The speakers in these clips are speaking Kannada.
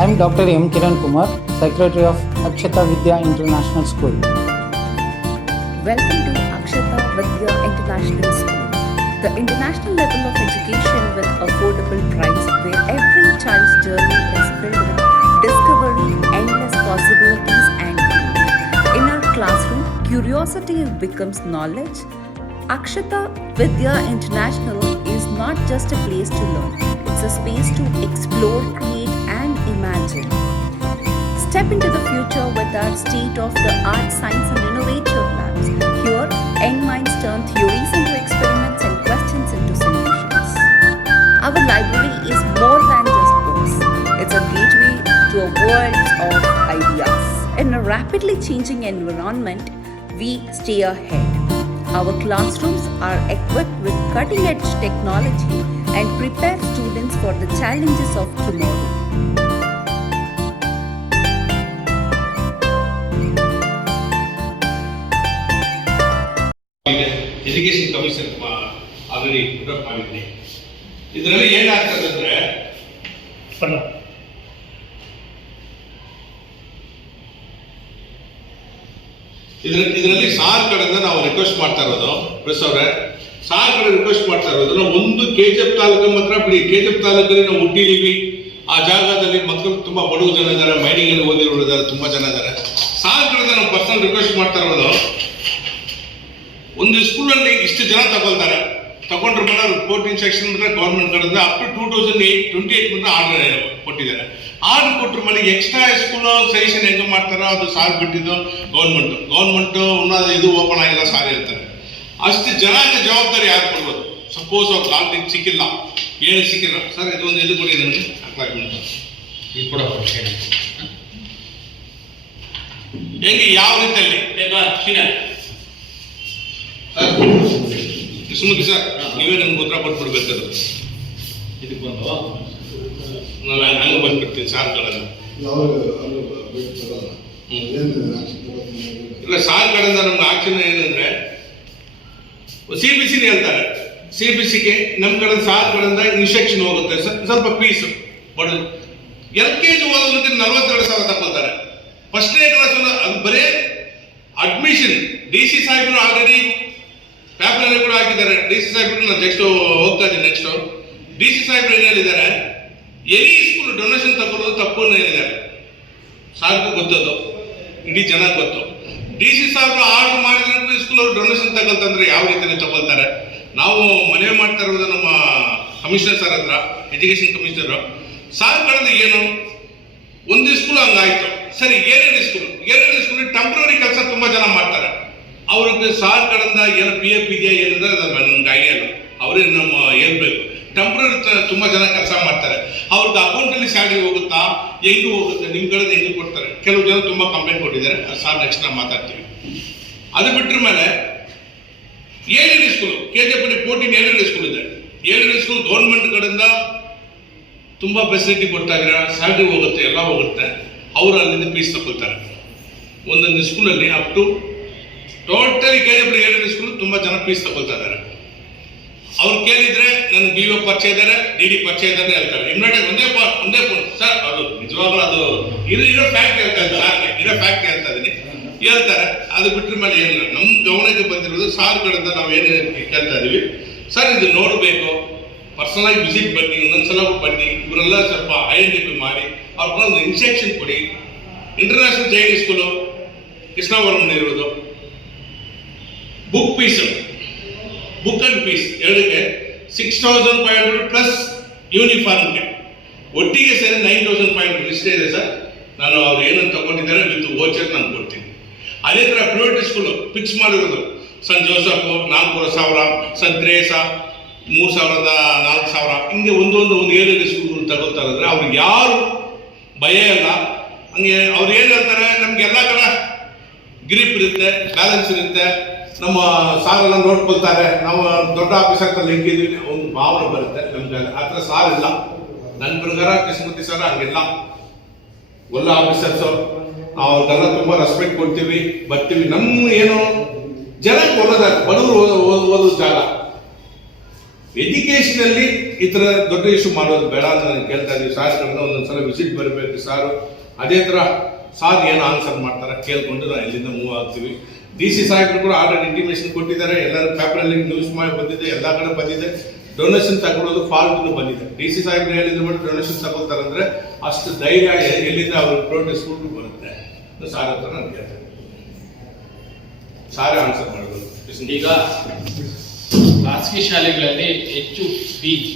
I am Dr. M. Kiran Kumar, Secretary of Akshata Vidya International School. Welcome to Akshata Vidya International School, the international level of education with affordable price where every child's journey is filled with discovery, endless possibilities and growth. In our classroom, curiosity becomes knowledge. Akshata Vidya International is not just a place to learn, it's a space to explore, create Step into the future with our state of the art, science, and innovative labs. Here, young minds turn theories into experiments and questions into solutions. Our library is more than just books, it's a gateway to a world of ideas. In a rapidly changing environment, we stay ahead. Our classrooms are equipped with cutting edge technology and prepare students for the challenges of tomorrow. Education commission already put up ಮಾಡಿದ್ದೆ ಇದರಲ್ಲಿ ಏನಾಗ್ತದೆ ಅಂದ್ರೆ ಇದ್ರ ಇದರಲ್ಲಿ ಸಾರ್ ಕಡೆಯಿಂದ ನಾವು ರಿಕ್ವೆಸ್ಟ್ ಮಾಡ್ತಾ ಇರೋದು ಪ್ರೆಸ್ ಅವರೇ. ಸಾರ್ ಕಡೆ ರಿಕ್ವೆಸ್ಟ್ ಮಾಡ್ತಾ ಇರೋದು ನಾವು ಒಂದು ಕೆ ಜಿ ಎಫ್ ತಾಲೂಕು ಮಾತ್ರ ಬಿಡಿ. ಕೆ ಜಿ ಎಫ್ ತಾಲೂಕಲ್ಲಿ ನಾವು ಹುಟ್ಟಿದೀವಿ. ಆ ಜಾಗದಲ್ಲಿ ಮಕ್ಕಳು ತುಂಬಾ ಬಡವ ಜನ ಇದ್ದಾರೆ ಮೈನಿಂಗ್ ಅಲ್ಲಿ ಓದಿರೋರು ಇದ್ದಾರೆ ತುಂಬಾ ಜನ ಇದ್ದಾರೆ ಸಾರ್ ಕಡೆಯಿಂದ ನಾವು ಪರ್ಸನಲ್ ರಿಕ್ವೆಸ್ಟ್ ಮಾಡ್ತಾ ಇರೋದು ಒಂದು ಸ್ಕೂಲಲ್ಲಿ ಇಷ್ಟು ಜನ ತಗೊಳ್ತಾರೆ. ತಗೊಂಡ್ರ ಮೇಲೆ ರಿಪೋರ್ಟಿಂಗ್ ಸೆಕ್ಷನ್ ಅಂದ್ರೆ ಗೌರ್ಮೆಂಟ್ ಕಡೆಯಿಂದ up to two thousand eight twenty eight ಮುಂದೆ ಆರ್ಡರ್ ಕೊಟ್ಟಿದ್ದಾರೆ. ಆರ್ಡರ್ ಕೊಟ್ಟರು ಮೇಲೆ ಎಕ್ಸ್ಟ್ರಾ ಸ್ಕೂಲ್ ಸಜೆಷನ್ ಹೆಂಗೆ ಮಾಡ್ತಾರೋ ಅದು ಸಾರ್ ಬಿಟ್ಟಿದ್ದು ಗೌರ್ಮೆಂಟ್ ಗೌರ್ಮೆಂಟ್ ಇದು ಓಪನ್ ಆಗಿಲ್ಲ ಸಾರ್ ಇರ್ತಾರೆ ಅಷ್ಟು ಜನ ಜವಾಬ್ದಾರಿ ಯಾರು ಕೊಡ್ಬೋದು? ಸಪೋಸ್ ಅವ್ರು ಲಾಲ್ಟಿಗೆ ಸಿಕ್ಕಿಲ್ಲ. ಏನು ಸಿಕ್ಕಿಲ್ಲ. ಸರ್ ಇದೊಂದು ಇದು ಕೊಡಿ ನನಗೆ ಅಕ್ಲಾಗ್ಮೆಂಟ್ ಇದು. ಕೂಡ ಹೆಂಗೆ ಯಾವ ರೀತಿಯಲ್ಲಿ? ಸುಮತಿ ಸರ್ ನೀವೇ ನಮ್ಗೆ ಉತ್ತರ ಕೊಟ್ಬಿಡ್ಬೇಕದು. ಇದಕ್ಕೆ ಬಂದು ನಾನು ಹಂಗೆ ಬಂದ್ಬಿಡ್ತೀನಿ ಸಾರ್ಗಳನ್ನು. ಇಲ್ಲ ಸಾರ್ಗಳಿಂದ ಕಡೆಯಿಂದ ನಮ್ಗೆ ಆಕ್ಷನ್ ಏನಂದ್ರೆ ಸಿ ಬಿ ಸಿನೇ ಅಂತಾರೆ. ಸಿ ಬಿ ಸಿಗೆ ನಮ್ಮ ಕಡೆ ಸಾರ್ ಕಡೆಯಿಂದ ಇನ್ಸ್ಟ್ರಕ್ಷನ್ ಹೋಗುತ್ತೆ ಸ್ವಲ್ಪ ಪೀಸ್ ಬಡ ಎಲ್ ಕೆ ಜಿ ಓದೋದಕ್ಕೆ ನಲ್ವತ್ತೆರಡು ಸಾವಿರ ತಗೊಳ್ತಾರೆ. ಫಸ್ಟ್ನೇ ಕ್ಲಾಸ್ ಅದು ಬರೇ ಅಡ್ಮಿಷನ್ ಡಿ ಸಿ ಸಾಹೇಬ್ರು ಆಲ್ರೆಡಿ ಪೇಪರಲ್ಲಿ ಕೂಡ ಹಾಕಿದ್ದಾರೆ. ಡಿ ಸಿ ಸಾಹೇಬ್ ನಾನು ನೆಕ್ಸ್ಟ್ ಹೋಗ್ತಾ ಇದ್ದೀನಿ ನೆಕ್ಸ್ಟ್ ಡಿ ಸಿ ಸಾಹೇಬ್ರು ಏನು ಹೇಳಿದ್ದಾರೆ? ಎನಿ ಸ್ಕೂಲ್ ಡೊನೇಷನ್ ತಗೊಳ್ಳೋದು ತಪ್ಪು ಹೇಳಿದ್ದಾರೆ. ಸಾರ್ಗೂ ಗೊತ್ತದು. ಇಡೀ ಜನ ಗೊತ್ತು. ಡಿ ಸಿ ಸಾಹೇಬ್ರು ಆರ್ಡರ್ ಮಾಡಿದ್ರೆ ಸ್ಕೂಲ್ ಅವರು ಡೊನೇಷನ್ ತಗೊಳ್ತಂದ್ರೆ ಯಾವ ರೀತಿಯಲ್ಲಿ ತಗೊಳ್ತಾರೆ? ನಾವು ಮನವಿ ಮಾಡ್ತಾ ಇರೋದು ನಮ್ಮ ಕಮಿಷನರ್ ಸರ್ ಹತ್ರ ಎಜುಕೇಶನ್ ಕಮಿಷನರು ಸಾರ್ ಕಳೆದ ಏನು? ಒಂದು ಸ್ಕೂಲ್ ಹಂಗಾಯ್ತು. ಸರಿ ಏನೇನು ಸ್ಕೂಲ್ ಏನೇನು ಸ್ಕೂಲ್ ಟೆಂಪ್ರರಿ ಕೆಲಸ ತುಂಬಾ ಜನ ಮಾಡ್ತಾರೆ. ಅವ್ರಿಗೆ ಸಾರ್ ಕಡೆಯಿಂದ ಏನು ಪಿ ಎಫ್ ಇದೆಯಾ ಏನಿದೆ ನನ್ಗೆ ಐಡಿಯಾ ಇಲ್ಲ ಅವರೇ ನಮ್ಮ ಹೇಳ್ಬೇಕು. ಟೆಂಪ್ರರಿ ತುಂಬ ಜನ ಕೆಲಸ ಮಾಡ್ತಾರೆ. ಅವ್ರಿಗೆ ಅಕೌಂಟಲ್ಲಿ ಸ್ಯಾಲ್ರಿ ಹೋಗುತ್ತಾ, ಹೆಂಗೆ ಹೋಗುತ್ತೆ ನಿಮ್ಮ ಕಡೆ ಹೆಂಗೆ ಕೊಡ್ತಾರೆ? ಕೆಲವು ಜನ ತುಂಬ ಕಂಪ್ಲೇಂಟ್ ಕೊಟ್ಟಿದ್ದಾರೆ. ಸಾರ್ ನೆಕ್ಸ್ಟ್ ನಾವು ಮಾತಾಡ್ತೀವಿ ಅದು ಬಿಟ್ರ ಮೇಲೆ, ಏಳನೇ school K J P fourteen ಏಳನೇ ಸ್ಕೂಲ್ ಇದೆ. ಏಳನೇ ಸ್ಕೂಲ್ ಗೌರ್ಮೆಂಟ್ ಕಡೆಯಿಂದ ತುಂಬ ಫೆಸಿಲಿಟಿ ಕೊಡ್ತಾರೆ ಸ್ಯಾಲ್ರಿ ಹೋಗುತ್ತೆ, ಎಲ್ಲ ಹೋಗುತ್ತೆ. ಅವರು ಅಲ್ಲಿಂದ ಫೀಸ್ ತಗೊಳ್ತಾರೆ ಒಂದೊಂದು ಸ್ಕೂಲಲ್ಲಿ ಅಪ್ ಟು ಟೋಟಲಿ ಕೇಳಿದ್ರು ಪಿ ಸ್ಕೂಲ್ ತುಂಬಾ ಜನ ಪೀಸ್ ತಗೊಳ್ತಾ ಇದ್ದಾರೆ. ಅವ್ರು ಕೇಳಿದ್ರೆ ನನ್ನ ಬಿ ಒ ಪರಿಚಯ ಇದ್ದಾರೆ ಡಿ ಡಿ ಪರಿಚಯ ಇದ್ದಾರೆ ಹೇಳ್ತಾರೆ. ಇಮ್ಮಿಡಿಯೇಟ್ ಒಂದೇ ಒಂದೇ ಸರ್, ಅದು ನಿಜವಾಗ್ಲೂ ಅದು ಇರೋ ಇರೋ ಫ್ಯಾಕ್ಟ್ ಹೇಳ್ತಾ ಇದ್ದಾರೆ. ಇರೋ ಫ್ಯಾಕ್ಟ್ ಹೇಳ್ತಾ ಇದೀನಿ ಹೇಳ್ತಾರೆ. ಅದು ಬಿಟ್ಟರೆ ಮೇಲೆ ಏನಿಲ್ಲ. ನಮ್ಮ ಗಮನಕ್ಕೆ ಬಂದಿರೋದು ಸಾರ್ ಕಡೆಯಿಂದ ನಾವು ಏನು ಕೇಳ್ತಾ ಇದೀವಿ ಸರ್, ಇದು ನೋಡಬೇಕು. ಪರ್ಸನಲ್ ವಿಸಿಟ್ ಬನ್ನಿ, ಒಂದೊಂದ್ಸಲ ಬನ್ನಿ. ಇವರೆಲ್ಲ ಸ್ವಲ್ಪ ಐಡೆಂಟಿಫೈ ಮಾಡಿ ಅವ್ರ ಒಂದು ಇನ್ಸ್ಟ್ರಕ್ಷನ್ ಕೊಡಿ. ಇಂಟರ್ನ್ಯಾಷನಲ್ ಜೈನ್ ಸ್ಕೂಲು ಕೃಷ್ಣವರ್ಮನ್ ಇರೋದು. Book fees book and fees ಎರಡಕ್ಕೆ six thousand five hundred plus ಯೂನಿಫಾರ್ಮ್ಗೆ ಒಟ್ಟಿಗೆ ಸೇರಿ ನೈನ್ ತೌಸಂಡ್ ಫೈವ್ ಹಂಡ್ರೆಡ್ ಇಷ್ಟೇ ಇದೆ ಸರ್. ನಾನು ಅವ್ರು ಏನಂತ ತಗೊಂಡಿದ್ದಾರೆ ವಿತ್ ವೋಚರ್ ನಾನು ಕೊಡ್ತೀನಿ. ಅದೇ ಥರ ಪ್ರೈವೇಟ್ ಸ್ಕೂಲು ಫಿಕ್ಸ್ ಮಾಡಿರೋದು. ಸನ್ ಜೋಸಫ್, ನಾಲ್ಕೂವರೆ ಸಾವಿರ ಸನ್ ತ್ರೇಸ, ಮೂರು ಸಾವಿರದ ನಾಲ್ಕು ಸಾವಿರ. ಹಿಂಗೆ ಒಂದೊಂದು ಒಂದು ಏರಿಯಾದ ಸ್ಕೂಲ್ಗಳು ತಗೋತಾರೆ ಅಂದರೆ ಅವ್ರಿಗೆ ಯಾರು ಭಯ ಇಲ್ಲ ಹಂಗೆ ಅವ್ರು ಏನು ಹೇಳ್ತಾರೆ? ನಮ್ಗೆ ಎಲ್ಲ ಕಡೆ ಗ್ರಿಪ್ ಇರುತ್ತೆ ಬ್ಯಾಲೆನ್ಸ್ ಇರುತ್ತೆ. ನಮ್ಮ ಸಾರೆಲ್ಲ ನೋಡ್ಕೊಳ್ತಾರೆ ನಾವು ದೊಡ್ಡ ಆಫೀಸರ್ ಲಿಂಕ್ ಇದೀವಿ. ಒಂದು ಭಾವನೆ ಬರುತ್ತೆ ನಮ್ಗೆ ಆ ಥರ ಸಾರ್ ಇಲ್ಲ. ನನ್ನ ಪ್ರಕಾರ ಕೃಷ್ಣಮೂರ್ತಿ ಸರ್ ಹಂಗಿಲ್ಲ. ಒಳ್ಳೆ ಆಫೀಸರ್ಸ್ ಅವ್ರಿಗೆಲ್ಲ ತುಂಬಾ ರೆಸ್ಪೆಕ್ಟ್ ಕೊಡ್ತೀವಿ. ಬರ್ತೀವಿ. ನಮ್ಮ ಏನು ಜನಕ್ಕೆ ಒಳ್ಳೇದಾಗ ಬಡವರು ಓದೋದು ಜಾಗ. ಎಜುಕೇಶನ್ ಅಲ್ಲಿ ಈ ತರ ದೊಡ್ಡ ಇಶ್ಯೂ ಮಾಡೋದು ಬೇಡ ಅಂತ ನಾನು ಕೇಳ್ತಾ ಇದ್ದೀವಿ ಸಾರ್ಗಳನ್ನ ಒಂದೊಂದ್ಸಲ ವಿಸಿಟ್ ಬರಬೇಕು. ಸಾರು ಅದೇ ತರ ಸಾರ್ ಏನು ಆನ್ಸರ್ ಮಾಡ್ತಾರೆ ಕೇಳ್ಕೊಂಡು ನಾವು ಇಲ್ಲಿಂದ ಮೂವ್ ಆಗ್ತೀವಿ. ಡಿ ಸಿ ಸಾಹೇಬರು ಕೂಡ ಆಲ್ರೆಡಿ ಇಂಟಿಮೇಷನ್ ಕೊಟ್ಟಿದ್ದಾರೆ. ಎಲ್ಲರೂ ಪೇಪರಲ್ಲಿ ನ್ಯೂಸ್ ಮಾಡಿ ಬಂದಿದೆ, ಎಲ್ಲ ಕಡೆ ಬಂದಿದೆ. ಡೊನೇಷನ್ ತಗೊಳ್ಳೋದು ಫಾಲ್ಟ್ ಬಂದಿದೆ. ಡಿ ಸಿ ಸಾಹೇಬ್ರು ಹೇಳಿದ್ರು ಮಾಡಿ ಡೊನೇಷನ್ ತಗೊಳ್ತಾರೆ ಅಂದ್ರೆ ಅಷ್ಟು ಧೈರ್ಯ ಎಲ್ಲಿಂದ ಅವ್ರ ಪ್ರೋಟೆಸ್ಟ್ ಬರುತ್ತೆ. ಸಾರ್ ಹತ್ರ ನಾನು ಕೇಳ್ತೇನೆ. ಸಾರೇ ಆನ್ಸರ್ ಮಾಡ್ಬೋದು. ಈಗ ಖಾಸಗಿ ಶಾಲೆಗಳಲ್ಲಿ ಹೆಚ್ಚು ಫೀಸ್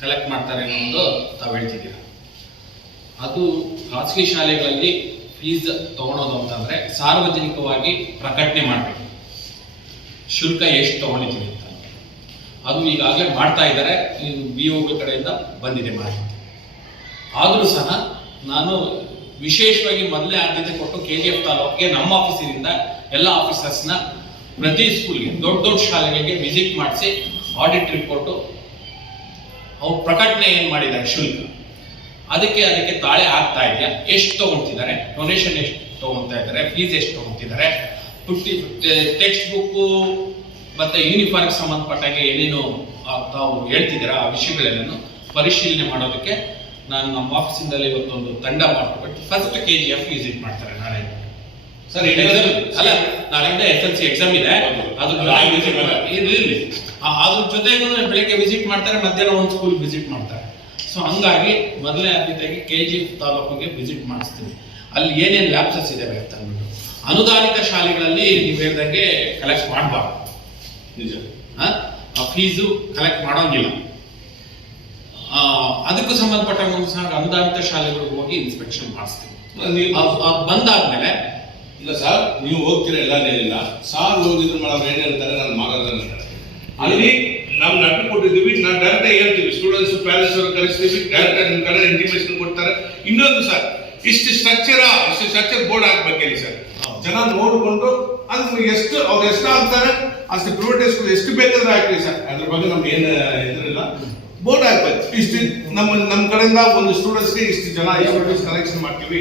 ಕಲೆಕ್ಟ್ ಮಾಡ್ತಾರೆ ಅನ್ನೋದು ತಾವು ಹೇಳ್ತಿದ್ದೀರಾ. ಅದು ಖಾಸಗಿ ಶಾಲೆಗಳಲ್ಲಿ ಫೀಸ್ ತಗೊಳೋದು ಅಂತಂದ್ರೆ ಸಾರ್ವಜನಿಕವಾಗಿ ಪ್ರಕಟಣೆ ಮಾಡಬೇಕು. ಶುಲ್ಕ ಎಷ್ಟು ತಗೊಂಡಿದ್ದೀವಿ ಅಂತ. ಅದು ಈಗಾಗಲೇ ಮಾಡ್ತಾ ಇದ್ದಾರೆ. ಬಿ ಕಡೆಯಿಂದ ಬಂದಿದೆ ಮಾಹಿತಿ. ಆದರೂ ಸಹ ನಾನು ವಿಶೇಷವಾಗಿ ಮೊದಲೇ ಆದ್ಯತೆ ಕೊಟ್ಟು ಕೆ ಜಿ ಎಫ್ ತಾಲೂಕಿಗೆ ನಮ್ಮ ಆಫೀಸಿನಿಂದ ಎಲ್ಲ ಆಫೀಸರ್ಸ್ನ ಪ್ರತಿ ಸ್ಕೂಲ್ಗೆ, ದೊಡ್ಡ ದೊಡ್ಡ ಶಾಲೆಗಳಿಗೆ ವಿಸಿಟ್ ಮಾಡಿಸಿ ಆಡಿಟ್ ರಿಪೋರ್ಟು ಅವ್ರು ಪ್ರಕಟಣೆ ಏನು ಮಾಡಿದ್ದಾರೆ ಶುಲ್ಕ? ಅದಕ್ಕೆ ಅದಕ್ಕೆ ತಾಳೆ ಆಗ್ತಾ ಇದೆಯಾ? ಎಷ್ಟು ತಗೊಳ್ತಿದ್ದಾರೆ? ಡೊನೇಷನ್ ಎಷ್ಟು ತಗೊಳ್ತಾ ಇದ್ದಾರೆ? ಫೀಸ್ ಎಷ್ಟು ತಗೊಳ್ತಿದ್ದಾರೆ? ಪುಟ್ಟಿ ಟೆಕ್ಸ್ಟ್ ಬುಕ್ಕು ಮತ್ತೆ ಯೂನಿಫಾರ್ಮ್ ಸಂಬಂಧಪಟ್ಟಾಗೆ ಏನೇನು ತಾವು ಹೇಳ್ತಿದ್ದೀರಾ ಆ ವಿಷಯಗಳೆಲ್ಲನು ಪರಿಶೀಲನೆ ಮಾಡೋದಕ್ಕೆ ನಾನು ನಮ್ಮ ಆಫೀಸಿಂದಲೇ ಇವತ್ತೊಂದು ತಂಡ ಮಾಡ್ಕೊಬಿಟ್ಟು first K G F visit ಮಾಡ್ತಾರೆ ನಾಳೆ. ಸರ್ ಅಲ್ಲ ನಾಳೆಯಿಂದ ಎಸ್ ಎಲ್ ಸಿ ಎಕ್ಸಾಮ್ ಇದೆ. ಅದ್ರ ಇರಲಿ ಅದ್ರ ಜೊತೆಗೂ ಬೆಳಿಗ್ಗೆ ವಿಸಿಟ್ ಮಾಡ್ತಾರೆ ಮಧ್ಯಾಹ್ನ ಒಂದು ಸ್ಕೂಲ್ ವಿಸಿಟ್ ಮಾಡ್ತಾರೆ. ಸೊ ಹಂಗಾಗಿ ಮೊದಲನೇ ಆದ್ಯತೆಯಾಗಿ ಕೆ ಜಿ ತಾಲೂಕಿಗೆ ವಿಸಿಟ್ ಮಾಡಿಸ್ತೀವಿ. ಅಲ್ಲಿ ಏನೇನು ಲ್ಯಾಪ್ಸಸ್ ಇದೆ ಅಂತ ಅಂದ್ಬಿಟ್ಟು. ಅನುದಾನಿತ ಶಾಲೆಗಳಲ್ಲಿ ನೀವು ಹೇಳ್ದಂಗೆ ಕಲೆಕ್ಟ್ ಮಾಡಬಾರ್ದು. ನಿಜ. ಆ ಫೀಸು ಕಲೆಕ್ಟ್ ಮಾಡೋಂಗಿಲ್ಲ. ಅದಕ್ಕೂ ಸಂಬಂಧಪಟ್ಟಂಗೂ ಸಹ ಅನುದಾನಿತ ಶಾಲೆಗಳಿಗೆ ಹೋಗಿ ಇನ್ಸ್ಪೆಕ್ಷನ್ ಮಾಡಿಸ್ತೀವಿ. ಬಂದಾದ್ಮೇಲೆ ಇಲ್ಲ ಸರ್ ನೀವು ಹೋಗ್ತೀರ ಎಲ್ಲ ಏನಿಲ್ಲ ಸಾರ್ ಹೋಗಿದ್ರು ಮಾಡೋ ಏನ್ ಹೇಳ್ತಾರೆ? ನಾನು ಮಾಡೋದನ್ನ. ಅಲ್ಲಿ ನಾವು ನಟ್ಟು ಕೊಟ್ಟಿದ್ದೀವಿ ನಾನು ಡೈರೆಕ್ಟ್ ಸ್ಟೂಡೆಂಟ್ಸ್ ಪ್ಯಾರೆಂಟ್ಸ್ ಅವರು ಕರೆಸ್ತೀವಿ ಡೈರೆಕ್ಟ್ ಕಡೆ ಇಂಟಿಮೇಷನ್ ಕೊಡ್ತಾರೆ. ಇನ್ನೊಂದು ಸರ್ ಇಷ್ಟು ಸ್ಟ್ರಕ್ಚರ್ ಇಷ್ಟು ಸ್ಟ್ರಕ್ಚರ್ ಬೋರ್ಡ್ ಹಾಕ್ಬೇಕಿಲ್ಲ ಸರ್ ಜನ ನೋಡಿಕೊಂಡು ಅದು ಎಷ್ಟು ಅವ್ರು ಎಷ್ಟು ಆಗ್ತಾರೆ ಅಷ್ಟು ಪ್ರೈವೇಟ್ ಸ್ಕೂಲ್ ಎಷ್ಟು ಬೇಕಾದ್ರೆ ಹಾಕ್ಲಿ ಸರ್ ಅದ್ರ ಬಗ್ಗೆ ನಮ್ಗೆ ಏನು ಇದ್ರಿಲ್ಲ. ಬೋರ್ಡ್ ಹಾಕ್ಬೇಕು ಇಷ್ಟು ನಮ್ಮ ನಮ್ಮ ಕಡೆಯಿಂದ ಒಂದು ಸ್ಟೂಡೆಂಟ್ಸ್ಗೆ ಇಷ್ಟು ಜನ ಎಷ್ಟು ಕಲೆಕ್ಷನ್ ಮಾಡ್ತೀವಿ.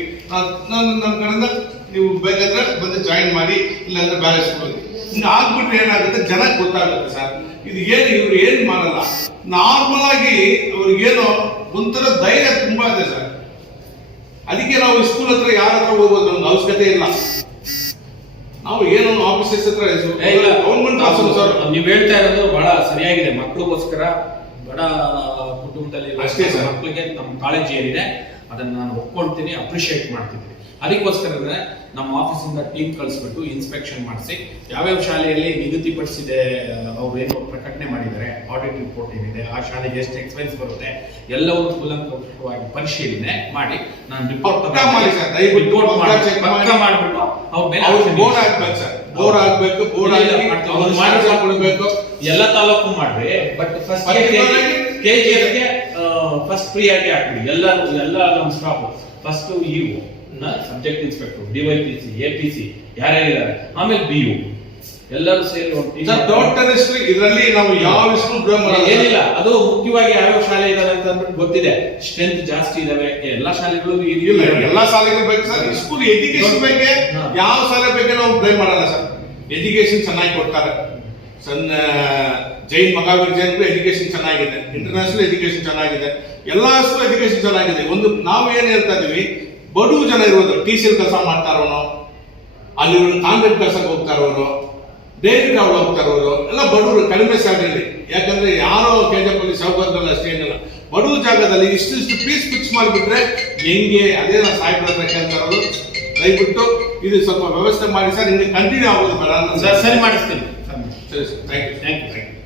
ನಾನು ನಮ್ಮ ಕಡೆಯಿಂದ ನೀವು ಬೇಕಂದ್ರೆ ಬಂದು ಜಾಯಿನ್ ಮಾಡಿ ಇಲ್ಲಾಂದ್ರೆ ಬೇರೆ ಸ್ಕೂಲಿಗೆ ಹಿಂಗೆ. ಆಗ್ಬಿಟ್ರೆ ಏನಾಗುತ್ತೆ? ಜನಕ್ಕೆ ಗೊತ್ತಾಗುತ್ತೆ ಸರ್. ಇದು ಏನು ಇವ್ರು ಏನು ಮಾಡಲ್ಲ. ನಾರ್ಮಲ್ ಆಗಿ ಅವ್ರಿಗೇನೋ ಒಂಥರ ಧೈರ್ಯ ತುಂಬಾ ಇದೆ ಸರ್. ಅದಕ್ಕೆ ನಾವು ಸ್ಕೂಲ್ ಹತ್ರ ಯಾರ ಹತ್ರ ಹೋಗೋದು ಒಂದು ಅವಶ್ಯಕತೆ ಇಲ್ಲ. ನಾವು ಏನೋ ಆಫೀಸರ್ಸ್ ಹತ್ರ. ಗೌರ್ಮೆಂಟ್ ಸರ್ ನೀವು ಹೇಳ್ತಾ ಇರೋದು ಬಹಳ ಸರಿಯಾಗಿದೆ. ಮಕ್ಕಳಿಗೋಸ್ಕರ ಬಡ ಕುಟುಂಬದಲ್ಲಿ. ಮಕ್ಕಳಿಗೆ ನಮ್ಮ ಕಾಳಜಿ ಏನಿದೆ ಅದನ್ನ ನಾನು ಒಪ್ಕೊಳ್ತೀನಿ ಅಪ್ರಿಶಿಯೇಟ್ ಮಾಡ್ತಿದ್ದೀನಿ ಅದಕ್ಕೋಸ್ಕರ ನಮ್ಮ ಆಫೀಸಿಂದ ಟೀಮ್ ಕಳಿಸ್ಬಿಟ್ಟು ಇನ್ಸ್ಪೆಕ್ಷನ್ ಮಾಡಿಸಿ ಯಾವ್ಯಾವ ಶಾಲೆಯಲ್ಲಿ ನಿಗದಿಪಡಿಸಿದೆ ಅವ್ರು ಏನು ಪ್ರಕಟಣೆ ಮಾಡಿದ್ದಾರೆ ಆಡಿಟ್ ರಿಪೋರ್ಟ್ ಏನಿದೆ ಆ ಶಾಲೆಗೆ ಎಷ್ಟು ಎಕ್ಸ್ಪೆನ್ಸ್ ಬರುತ್ತೆ ಎಲ್ಲವನ್ನು ಕುಲಂಕುಷವಾಗಿ ಪರಿಶೀಲನೆ ಮಾಡಿ ನಾನು ರಿಪೋರ್ಟ್. ಮಾಡಿಬಿಟ್ಟು ಅವ್ರ ಮೇಲೆ ಅವ್ರು ಆಗ್ಬೇಕು ಬೋರ್ ಆಗಿ ಕೊಡಬೇಕು. ಎಲ್ಲ ತಾಲೂಕು ಮಾಡ್ರಿ ಬಟ್ ಫಸ್ಟ್ ಕೆಜಿಎಫ್ಗೆ ಫಸ್ಟ್ ಫ್ರೀ ಹಾಕ್ಬಿಡಿ. ಎಲ್ಲರೂ ಎಲ್ಲ ನಮ್ಮ ಸ್ಟಾಫ್ ಫಸ್ಟ್ ಇ ಸಬ್ಜೆಕ್ಟ್ ಇನ್ಸ್ಪೆಕ್ಟರ್ ಡಿವೈಪಿಸಿ ಎಪಿಸಿ ಯಾರ್ಯಾರಿದ್ದಾರೆ? ಆಮೇಲೆ ಬಿ ಯು ಎಲ್ಲರೂ ಸೇರಿ ಡಾಕ್ಟರ್ ಹೆಸರು ಇದರಲ್ಲಿ ನಾವು ಯಾವ ಹೆಸರು ಏನಿಲ್ಲ ಅದು ಮುಖ್ಯವಾಗಿ ಯಾವ ಶಾಲೆ ಇದಾವೆ ಅಂತ ಅಂದ್ಬಿಟ್ಟು ಗೊತ್ತಿದೆ. ಸ್ಟ್ರೆಂತ್ ಜಾಸ್ತಿ ಇದಾವೆ. ಎಲ್ಲ ಶಾಲೆಗಳು ಇಲ್ಲ ಎಲ್ಲಾ ಶಾಲೆಗಳು ಬೇಕು ಸರ್. ಸ್ಕೂಲ್ ಎಜುಕೇಶನ್ ಬಗ್ಗೆ. ಯಾವ ಶಾಲೆ ಬಗ್ಗೆ ನಾವು ಬ್ಲೇಮ್ ಮಾಡಲ್ಲ ಸರ್. ಎಜುಕೇಶನ್ ಚೆನ್ನಾಗಿ ಕೊಡ್ತಾರೆ. ಸಣ್ಣ, ಜೈನ್ ಜೈನ್ಗೂ ಎಜುಕೇಶನ್ ಚೆನ್ನಾಗಿದೆ. ಇಂಟರ್ನ್ಯಾಷನಲ್ ಎಜುಕೇಶನ್ ಚೆನ್ನಾಗಿದೆ. ಎಲ್ಲಾ ಸ್ಕೂಲ್ ಎಜುಕೇಶನ್ ಚೆನ್ನಾಗಿದೆ. ಒಂದು, ನಾವು ಏನು ಹೇಳ್ತಾ ಇದೀವಿ ಬಡವ ಜನ ಇರೋದು. ಟಿ ಸಿ ಕೆಲಸ ಮಾಡ್ತಾರೋನು ಅಲ್ಲಿ ಕಾಂಗ್ರೆಸ್ ಕೆಲಸಕ್ಕೆ ಹೋಗ್ತಾ ಇರೋರು. ಡೈರಿ ಕಾವಲು ಹೋಗ್ತಾ ಇರೋರು. ಎಲ್ಲ ಬಡವರು, ಕಡಿಮೆ ಸ್ಯಾಲರಿ ಯಾಕಂದ್ರೆ ಯಾರೋ ಕೆಜಪಲ್ಲಿ ಸೌಕರ್ಯದಲ್ಲಿ ಅಷ್ಟೇ ಏನಿಲ್ಲ. ಬಡವ ಜಾಗದಲ್ಲಿ ಇಷ್ಟಿಷ್ಟು ಪೀಸ್ ಫಿಕ್ಸ್ ಮಾಡಿಬಿಟ್ರೆ ಹೆಂಗೆ? ಅದೇ ಕೇಳ್ತಾ ಇರೋದು. ದಯವಿಟ್ಟು ಇದು ಸ್ವಲ್ಪ ವ್ಯವಸ್ಥೆ ಮಾಡಿ ಸರ್ ನಿಮಗೆ ಕಂಟಿನ್ಯೂ ಆಗೋದು ಬೇಡ ಸರ್ ಸರಿ ಮಾಡಿಸ್ತೀನಿ. ಸರಿ sir. Thank you thank you thank you